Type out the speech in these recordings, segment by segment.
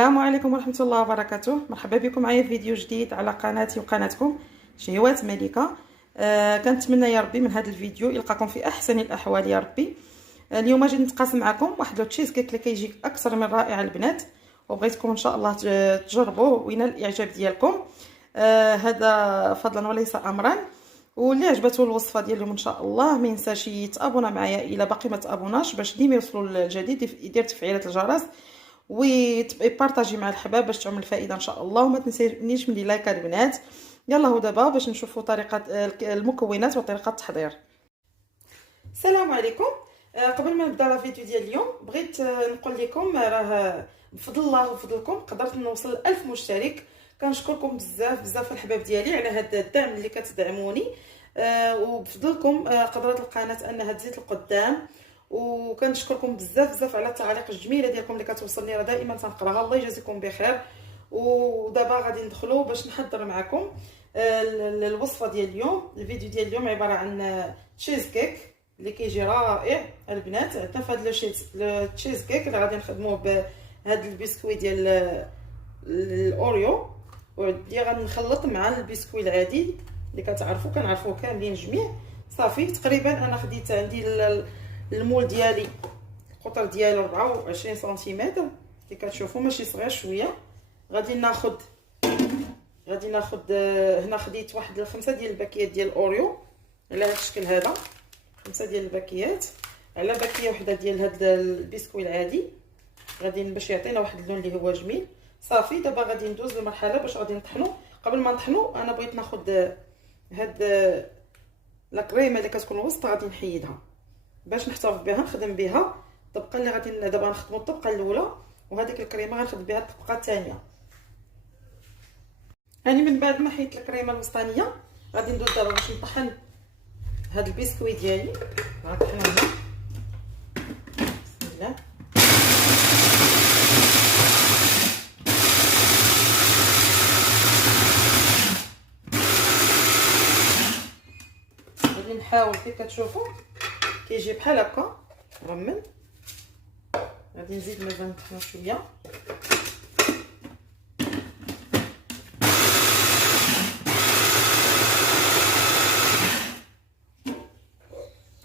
السلام عليكم ورحمة الله وبركاته. مرحبا بكم معايا في فيديو جديد على قناتي وقناتكم شهوات ملكة. كنتمنى يا ربي من هذا الفيديو يلقاكم في احسن الاحوال يا ربي. اليوم جيت نتقاسم معكم واحد لو تشيز كيك اللي كيجي اكثر من رائع البنات، وبغيتكم ان شاء الله تجربوه وينال الاعجاب ديالكم. هذا فضلا وليس امرا. واللي عجبته الوصفه ديال اليوم ان شاء الله ما ينساش يتابونا معايا الى باقي ما تابوناش باش ديما يوصلوا الجديد، يدير تفعيله الجرس وبارطاجي مع الحباب باش تعم الفائده ان شاء الله. وما تنسينيش من لايك البنات. يلا هو دابا باش نشوفوا طريقه المكونات وطريقه التحضير. السلام عليكم. قبل ما نبدا لا فيديو ديال اليوم بغيت نقول لكم راه بفضل الله وفضلكم قدرت نوصل ل 1000 مشترك. كنشكركم بزاف بزاف الحباب ديالي على هذا الدعم اللي كتدعموني، وبفضلكم قدرت القناه انها تزيد لقدام. وكنشكركم بزاف بزاف على التعاليق الجميله ديالكم اللي كتوصلني، راه دائما تنقراها، الله يجازيكم بخير. ودابا غادي ندخلوا باش نحضر معكم الوصفه ديال اليوم. الفيديو ديال اليوم عباره عن تشيز كيك اللي كيجي رائع البنات. عندنا في هذا التشيز كيك اللي غادي نخدموه بهذا البسكوي ديال الاوريو، واللي غنخلط مع البسكوي العادي اللي كتعرفوا كنعرفوه كاملين جميع. صافي تقريبا انا خديت عندي المول ديالي القطر ديالو 24 سنتيمتر اللي كتشوفوا ماشي صغير شويه. غادي ناخذ هنا خديت واحد 5 ديال الباكيات ديال الاوريو على هذا الشكل هذا، 5 ديال الباكيات على باكيه وحده ديال هذا البسكوي العادي، غادي باش يعطينا واحد اللون اللي هو جميل. صافي دابا غادي ندوز للمرحله باش غادي نطحنوا. قبل ما نطحنوا انا بغيت ناخذ هاد الكريمه اللي كتكون وسط، غادي نحيدها باش نحتفظ بها نخدم بها الطبقه اللي غادي دابا نخدموا الطبقه الاولى، وهذيك الكريمه غنخدم بها الطبقه الثانيه. يعني من بعد ما حيدت الكريمه الوسطانيه غادي ندوز دابا باش نطحن هاد البسكوي ديالي. غنطحنو هنا بسم الله. غادي نحاول كيف كتشوفوا كيجي بحال هكا مرمل. غادي نزيد مازال نطحنو شويه.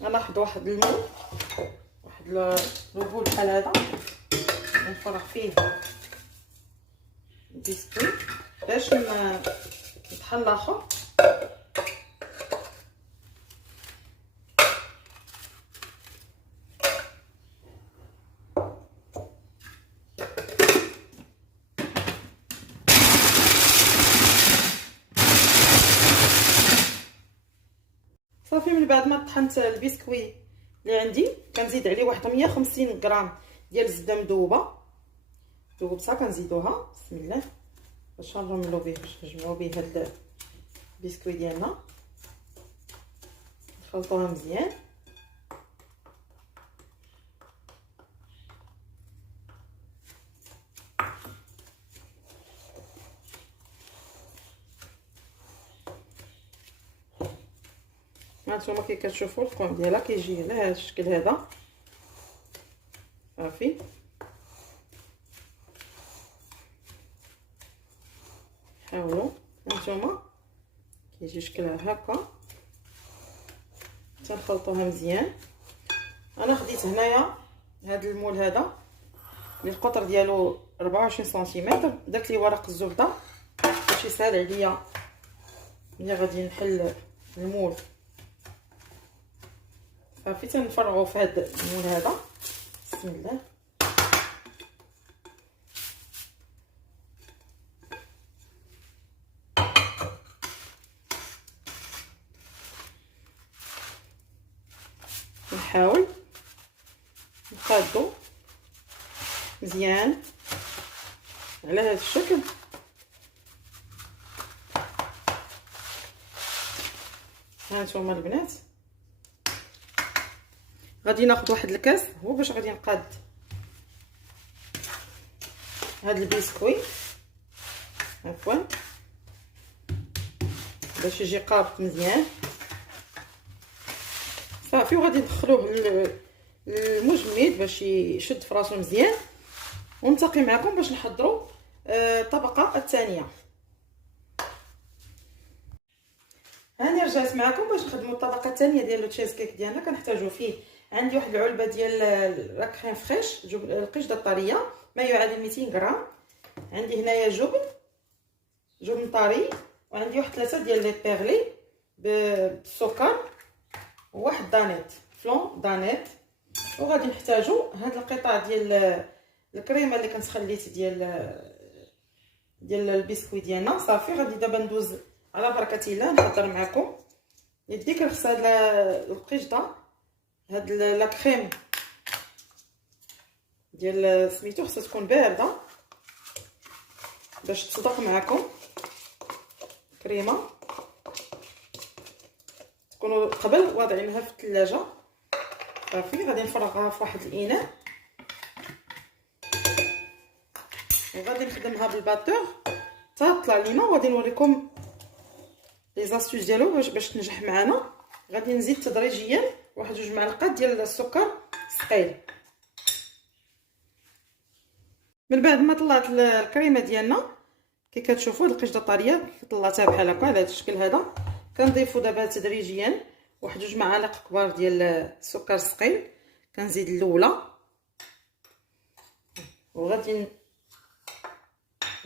غناخذ واحد المول، واحد البول بحال هذا، نفرغ فيه البسكويت باش نطحن الاخر. صافي من بعد ما طحنت البسكوي اللي عندي كنزيد عليه واحد 150 غرام ديال الزبده مذوبه، ذوبتها كنزيدوها بسم الله باش نرملو به، باش نجمعو به هاد البسكوي ديالنا، نخلطوها مزيان. هانتوما كي كتشوفوا القوام ديالها كيجي على هذا الشكل هذا. صافي حاولوا هانتوما كيجي شكلها هكا، تنخلطوها مزيان. انا خديت هنايا هذا المول هذا اللي القطر ديالو 24 سنتيمتر، درت ليه ورق الزبده باش يسهل عليا ملي غادي نحل المول. صافي تنفرغوا في هذا المول هذا بسم الله. نحاول نقادو مزيان على هذا الشكل. هانتوما البنات غادي ناخذ واحد الكاس هو باش غادي نقاد هاد البسكوي عفوا باش يجي قابط مزيان. صافي وغادي ندخلوه للمجمد باش يشد فراسو مزيان. ونلتقي معكم باش نحضروا الطبقه الثانيه. هاني رجعت معكم باش نخدموا الطبقه الثانيه ديال لو تشيز كيك ديالنا. كنحتاجوا فيه عندي واحد العلبه ديال لا كريم فريش القشده الطريه ما يعادل 200 غرام. عندي هنايا جبن طري، وعندي واحد 3 ديال لي بيرلي بالسكر، وواحد دانيت فلون دانيت. وغادي نحتاجوا هاد القطع ديال الكريمه اللي كنت خليت ديال البسكويت ديالنا. صافي غادي دابا ندوز على بركه الله نحضر معكم. يديك خص هاد القشده، هاد لا كريم ديال سميتو خصها تكون بارده باش تصدق معكم. كريمه تكونوا قبل واضعينها في الثلاجه. صافي غادي نفرغها في واحد الاناء وغادي نخدمها بالباتور حتى طلع لينا، وغادي نوريكم لي زاستوس ديالو باش تنجح معنا. غادي نزيد تدريجيا واحد 2 معالق ديال السكر ثقيل. من بعد ما طلعت الكريمه ديالنا كي كتشوفوا القشده طريه طلعتها بحال هكا على هذا الشكل هذا، كنضيفوا دابا تدريجيا واحد 2 معالق كبار ديال السكر الثقيل. كنزيد الاولى وغادي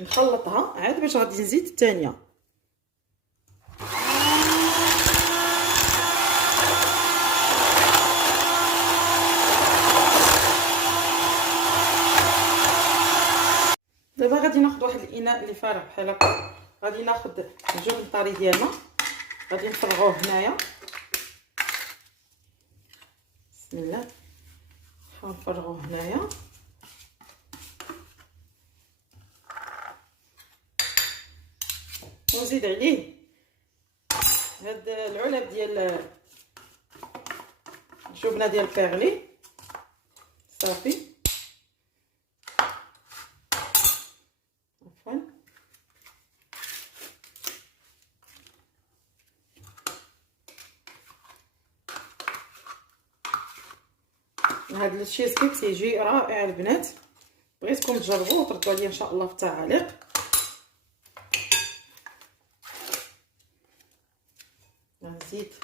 نخلطها عاد باش غادي نزيد الثانيه. دابا غادي ناخذ واحد الاناء اللي فارغ بحال هكا، غادي ناخذ الجبن الطري ديالنا غادي نفرغوه هنايا. بسم الله نفرغوه هنايا. ونزيد عليه هاد العلب ديال الجبنه ديال البيرلي. صافي عفوا هاد التشيز كيك تيجي رائع البنات. بغيتكم تجربوه وتردوا عليا ان شاء الله في التعاليق. نزيد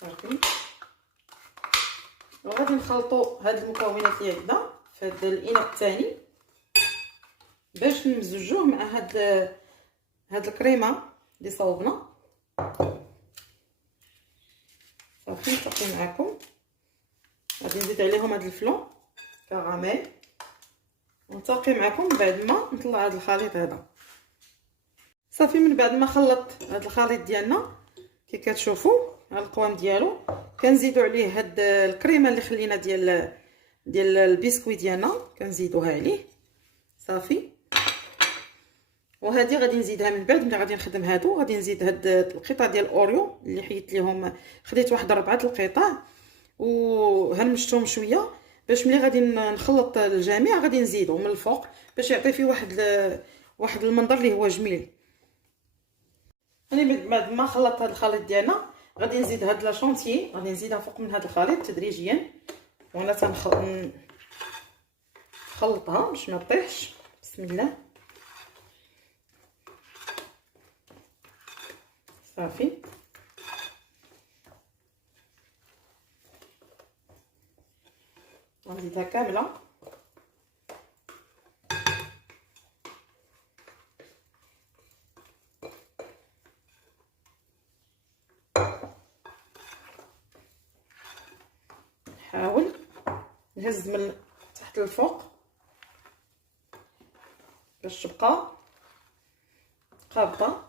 صافي وغادي نخلطوا هاد المكونات اللي عندنا في هاد الاناء الثاني باش نمزجوه مع هاد الكريمه اللي صوبنا. صافي نتقي معكم. غادي نزيد عليهم هاد الفلون كراميل ونتقي معكم بعد ما نطلع هاد الخليط هذا. صافي من بعد ما خلطت هاد الخليط ديالنا كي كتشوفوا ها القوام ديالو، كنزيدوا عليه هاد الكريمه اللي خلينا ديال البسكويت ديالنا كنزيدوها عليه. صافي وهذه غادي نزيدها من بعد ملي غادي نخدم هادو. غادي نزيد هاد القطع ديال الاوريو اللي حيدت ليهم، خديت واحد 4 القطع وهرمشتهم شويه باش ملي غادي نخلط الجميع غادي نزيدو من الفوق باش يعطي فيه واحد المنظر اللي هو جميل. يعني بعد ما خلطت هاد الخليط ديالنا غادي نزيد هاد لا شونتيي، غادي نزيدها فوق من هاد الخليط تدريجيا وانا تنخلطها باش ما تطيحش. بسم الله. صافي غنزيدها كامله. نحاول نهز من تحت للفوق باش تبقى قابطه.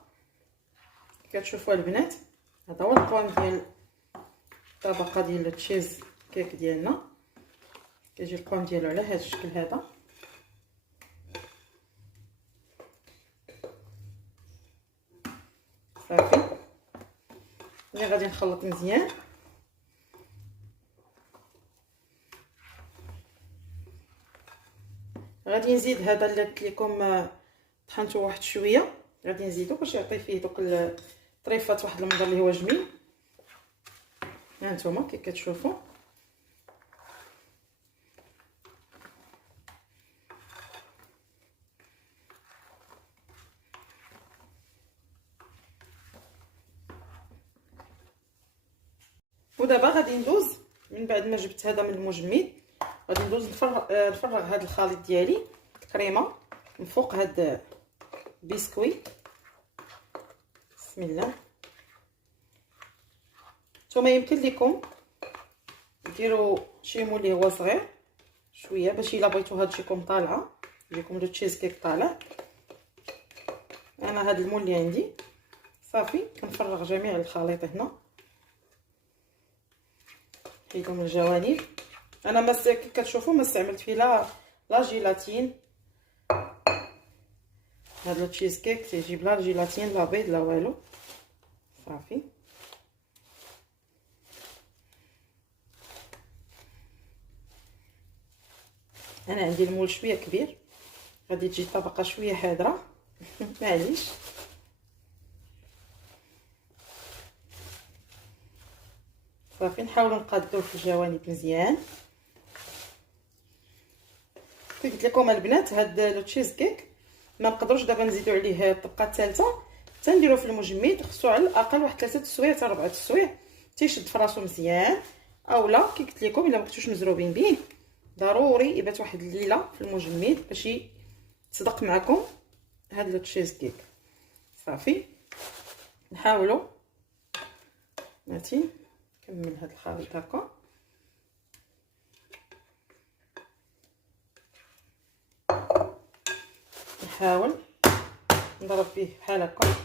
كتشوفوا البنات هذا هو القوام ديال الطبقه ديال التشيز كيك ديالنا. كيجي القوام ديالو على هذا الشكل هذا. صافي ملي غادي نخلط مزيان غادي نزيد هذا اللي قلت لكم طحنته واحد شويه غادي نزيدو باش يعطي فيه دوك الطريفات واحد المنظر اللي هو جميل. ها نتوما كي كتشوفوا ودابا غادي ندوز من بعد ما جبت هذا من المجمد، غادي ندوز نفرغ هذا الخليط ديالي الكريمه من فوق هذا البسكويت. بسم الله. نتوما يمكن لكم ديروا شي مول اللي هو صغير شويه باش الا بغيتوها تجيكم طالعه، يجيكم لو تشيز كيك طالع. انا هذا المول اللي عندي صافي. كنفرغ جميع الخليط هنا، حيدو من الجوانب. انا ما كي كتشوفوا ما استعملت فيه لا جيلاتين. هذا التشيز كيك تيجي بلا جيلاتين لا بيض لا والو. صافي. انا عندي المول شويه كبير، غادي تجي الطبقه شويه حاضره معليش. صافي نحاولوا نقادوه في الجوانب مزيان. كي قلت لكم البنات هاد لو تشيز كيك ما نقدروش دابا نزيدوا عليه الطبقه الثالثه، حتى نديروه في المجمد خصو على الاقل واحد 3 تسوايع حتى 4 تسوايع تيشد في راسو مزيان. اولا كي قلت لكم الا ما كنتوش مزروبين به ضروري يبات واحد الليله في المجمد باش تصدق معكم هاد لو تشيز كيك. صافي نحاولوا ماشي نكمل هاد الخليط هكا. نحاول نضرب فيه بحال هكا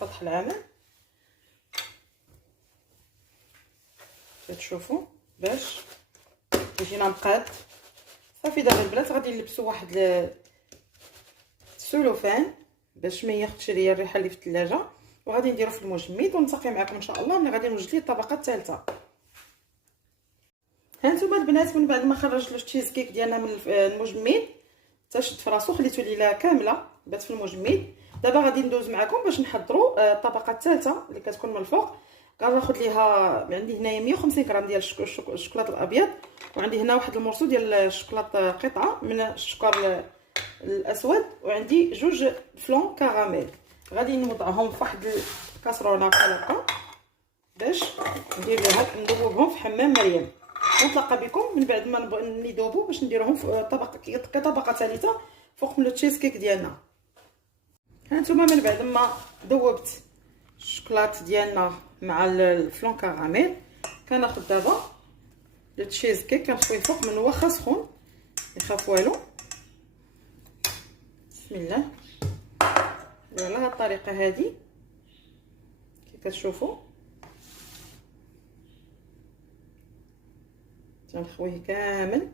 سطح العمل كتشوفوا باش يجينا مقاد. صافي دابا البنات غادي نلبسوا واحد السلوفان باش ما ياخذش ليا الريحه اللي في الثلاجه، وغادي نديرو في المجمد ونلتقي معكم ان شاء الله ملي غادي نوجد ليه الطبقه الثالثه. هانتوما البنات من بعد ما خرجت التشيز كيك ديالنا من المجمد حتى شد في راسو خليتو ليله كامله بات في المجمد. دابا غادي ندوز معكم باش نحضروا الطبقه الثالثه اللي كتكون من الفوق. غناخذ ليها عندي هنايا 150 غرام ديال الشوكولاط الابيض، وعندي هنا واحد المرصو ديال الشوكولاط قطعه من السكر الاسود، وعندي 2 فلون كراميل. غادي نوضعهم في واحد الكاسرونه بحال هكا باش ندير لها ندوبهم في حمام مريم. نتلاقى بكم من بعد ما يذوبوا باش نديروهم في كطبقه ثالثه فوق من التشيز كيك ديالنا. هانتوما من بعد ما ذوبت الشوكولاط ديالنا مع الفلون كراميل كناخذ دابا التشيز كيك كنخويه فوق من واخا سخون يخاف والو. بسم الله. على هاد الطريقه هذه كي كتشوفوا تنخويه كامل.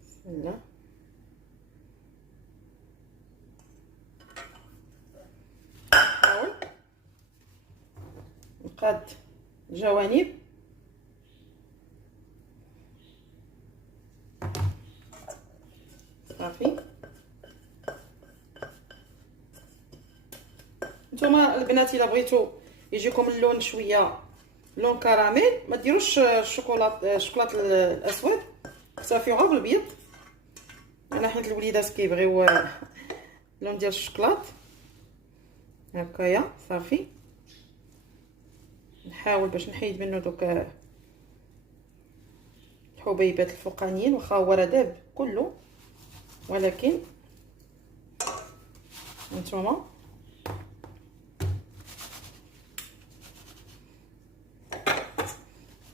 بسم الله. نحاول نقاد الجوانب. صافي. نتوما البنات الا بغيتو يجيكم اللون شويه لون كراميل ما ديروش الشوكولاط الاسود، اكتفيو غير بالبيض. انا حيت الوليدات كيبغيو اللون ديال الشوكولاط هكايا. صافي نحاول باش نحيد منه دوك الحبيبات الفوقانيين، واخا هو راه داب كله ولكن هانتوما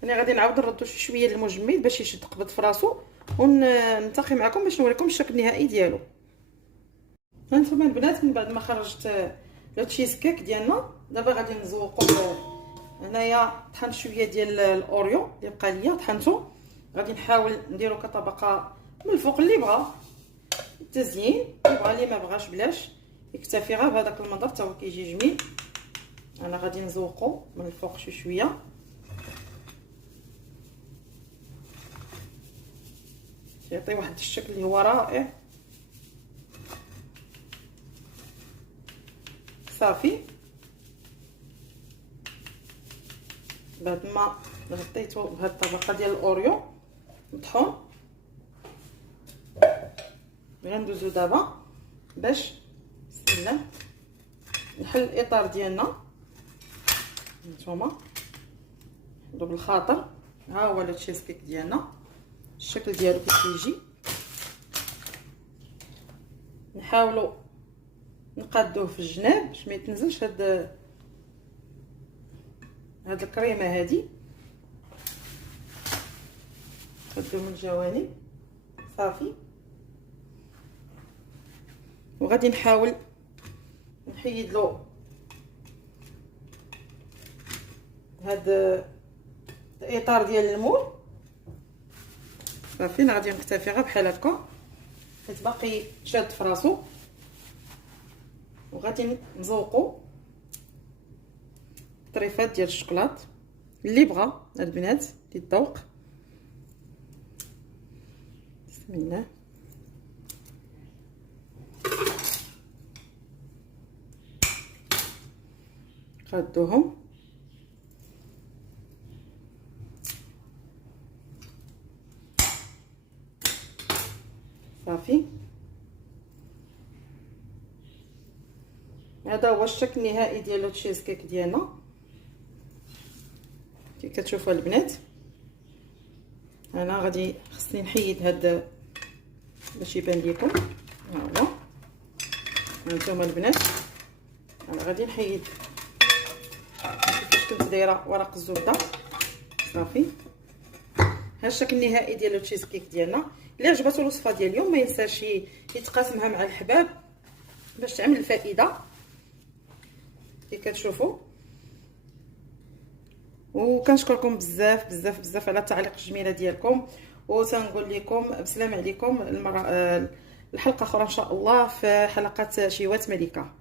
انا غادي نعاود نردو شويه للمجمد باش يشد قبض في راسو، ونلتقي معكم باش نوريكم الشكل النهائي ديالو. هانتوما البنات من بعد ما خرجت لو تشيز كيك ديالنا دابا غادي نزوقو. هنايا طحنت شويه ديال الاوريو اللي بقى ليا طحنته، غادي نحاول نديرو كطبقه من الفوق اللي بغا التزيين، اللي بغا اللي ما بغاش بلاش يكتفي غير بهذاك المنظر حتى هو كيجي جميل. انا غادي نزوقو من الفوق شويه يعطي واحد الشكل اللي هو رائع. صافي. بعد ما غطيته بهاد الطبقه ديال الاوريو مطحون، غندوزو دابا باش بسم الله نحل الاطار ديالنا. نتوما نحطو بالخاطر، ها هو التشيز كيك ديالنا الشكل ديالو كيجي. نحاولوا نقادوه في الجناب باش ما يتنزلش هاد الكريمه هادي. نقادوه من الجوانب صافي. وغادي نحاول نحيد له هاد الاطار ديال المول صافي. انا غادي نكتفي غير بحال هكا حيت باقي شاد في راسو. وغادي نزوقو طريفات ديال الشوكولات اللي بغى البنات للذوق. بسم الله. قادوهم صافي. هذا هو الشكل النهائي ديال التشيز كيك ديالنا كي كتشوفوا البنات. انا غادي خصني نحيد هاد باش يبان لكم. ها هو هانتوما البنات. انا غادي نحيد كيفاش كنت دايره ورق الزبده صافي. ها الشكل النهائي ديال التشيز كيك ديالنا. الا عجباتو الوصفه ديال اليوم ما ينساش يتقاسمها مع الحباب باش تعمل الفائده كي كتشوفوا. وكنشكركم بزاف بزاف بزاف على التعليق الجميله ديالكم، وتنقول لكم بسلام عليكم. الحلقه اخرى ان شاء الله في حلقه شيوات ملكه.